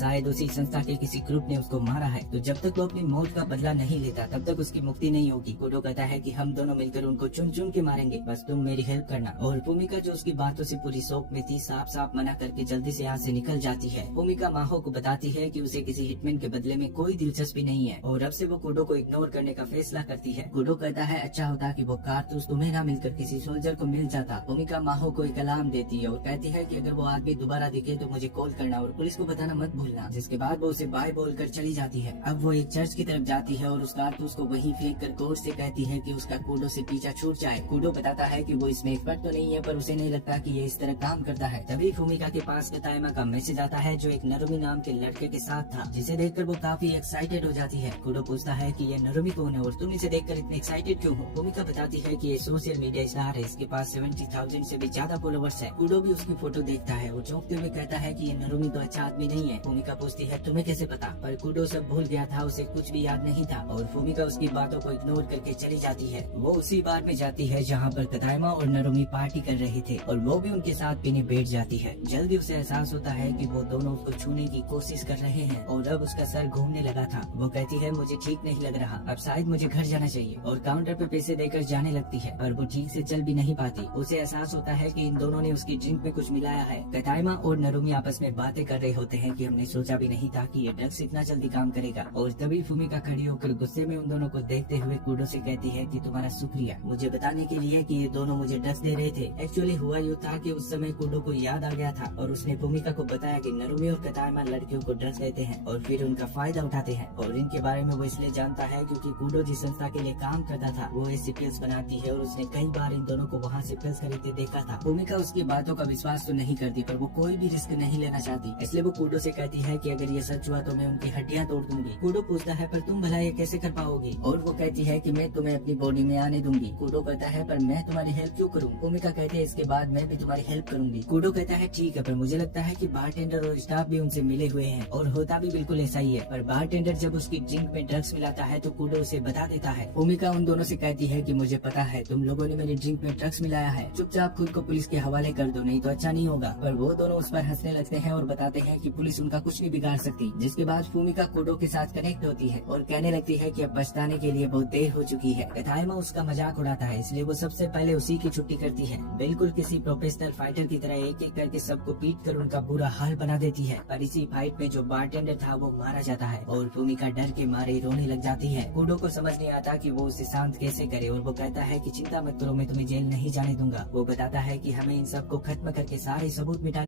शायद उसी संस्था के किसी ग्रुप ने उसको मारा है। तो जब तक वो अपनी मौत का बदला नहीं लेता तब तक उसकी मुक्ति नहीं होगी। कुडो कहता है कि हम दोनों मिलकर उनको चुन चुन के मारेंगे, बस तुम मेरी हेल्प करना। और फूमिका जो उसकी बातों से पूरी शौक में थी, साफ साफ मना करके जल्दी से यहाँ से निकल जाती है। फूमिका माहो को बताती है कि उसे किसी हिटमैन के बदले में कोई दिलचस्पी नहीं है और अब से वो कुडो को इग्नोर करने का फैसला करती है। कुडो कहता है अच्छा होता कि वो कारतूस तुम्हें न मिलकर किसी सोल्जर को मिल जाता। फूमिका माहो को एक अलार्म देती है और कहती है कि अगर वो आदमी दोबारा दिखे तो मुझे कॉल करना और पुलिस को बताना मत भूलना। जिसके बाद वो उसे बाय बोलकर चली जाती है। अब वो एक चर्च की तरफ जाती है और उस कारतूस को वहीं फेंक कर कोर्ट से कहती है कि उसका कुडो से पीछा छूट जाए। कुडो बताता है कि वो इसमें एक्सपर्ट तो नहीं है पर उसे नहीं लगता कि ये इस तरह काम करता है। तभी फूमिका के पास कतायमा का मैसेज आता है जो एक नरुमी नाम के लड़के के साथ था, जिसे देखकर वो काफी एक्साइटेड हो जाती है। कुडो पूछता है कि ये नरुमी कौन है और तुम इसे देखकर इतने एक्साइटेड क्यों हो। फूमिका बताती है कि ये सोशल मीडिया स्टार है, इसके पास 70,000 से भी ज्यादा फॉलोवर्स है। कुडो भी उसकी फोटो देखता है और चौंकते हुए कहता है कि ये नरुमी तो अच्छा आदमी नहीं है। फूमिका पूछती है तुम्हें कैसे पता, पर कुडो सब भूल गया था, उसे कुछ भी याद नहीं था और फूमिका उसकी बातों को इग्नोर करके चली जाती है। वो उसी बार में जाती है जहाँ पर कतायमा और नरुमी पार्टी कर रहे थे और वो भी उनके साथ पीने बैठ जाती है। जल्दी उसे एहसास होता है कि वो दोनों उसको छूने की कोशिश कर रहे हैं और अब उसका सर घूमने लगा था। वो कहती है मुझे ठीक नहीं लग रहा, अब शायद मुझे घर जाना चाहिए और काउंटर पे पैसे देकर जाने लगती है, पर वो ठीक से चल भी नहीं पाती। उसे एहसास होता है कि इन दोनों ने उसकी ड्रिंक में कुछ मिलाया है। कतायमा और नरुमी आपस में बातें कर रहे होते हैं कि हमने सोचा भी नहीं था कि ये ड्रग्स इतना जल्दी काम करेगा। और तभी फूमिका खड़ी होकर गुस्से में उन दोनों को देखते हुए कुडो से कहती है कि तुम्हारा शुक्रिया मुझे बताने के लिए कि ये दोनों मुझे ड्रग्स दे रहे थे। एक्चुअली हुआ यूँ था कि उस समय कुडो को याद आ गया था और उसने फूमिका को बताया कि नरुमी और कतायमा लड़कियों को ड्रग्स देते हैं और फिर उनका फायदा उठाते हैं और इनके बारे में वो इसलिए जानता है क्योंकि कुडो जिस संस्था के लिए काम करता था वो ऐसी पिल्स बनाती है और उसने कई बार इन दोनों को वहाँ से पिल्स खरीदते देखा था। फूमिका उसकी बातों का विश्वास तो नहीं करती पर वो कोई भी रिस्क नहीं लेना चाहती, इसलिए वो कुडो से कहती है कि अगर ये सच हुआ तो मैं उनकी हड्डियां तोड़ दूंगी। कुडो पूछता है पर तुम भला ये कैसे कर पाओगी और वो कहती है कि मैं तुम्हें अपनी बॉडी में आने दूंगी। कुडो कहता है पर मैं तुम्हारी हेल्प क्यों करूँ। फूमिका कहती है इसके बाद मैं भी तुम्हारी हेल्प करूंगी। कुडो कहता है ठीक है, पर मुझे लगता है कि बारटेंडर और स्टाफ भी उनसे मिले हुए हैं और होता भी बिल्कुल ऐसा ही है। पर बारटेंडर जब उसकी ड्रिंक में ड्रग्स मिलाता है तो कुडो उसे बता देता है। फूमिका उन दोनों से कहती है कि मुझे पता है तुम लोगों ने मेरी ड्रिंक में ड्रग्स मिलाया है, चुपचाप खुद को पुलिस के हवाले कर दो नहीं तो अच्छा नहीं होगा। पर वो दोनों उस पर हंसने लगते हैं और बताते हैं कि पुलिस उनका कुछ नहीं बिगाड़ सकती। जिसके बाद फूमिका कुडो के साथ कनेक्ट होती है और कहने लगती है कि अब पछताने के लिए बहुत देर हो चुकी है। कतायमा उसका मजाक उड़ाता है इसलिए वो सबसे पहले उसी की छुट्टी करती है। बिल्कुल किसी प्रोफेशनल फाइटर की तरह एक एक करके सबको पीट कर उनका बुरा हाल बना देती है। पर इसी फाइट में जो बारटेंडर था वो मारा जाता है और फूमिका डर के मारे रोने लग जाती है। कुडो को समझ नहीं आता कि वो उसे शांत कैसे करे और वो कहता है कि चिंता मत करो, मैं तुम्हें जेल नहीं जाने दूंगा। वो बताता है कि हमें इन सब को खत्म करके सारे सबूत मिटा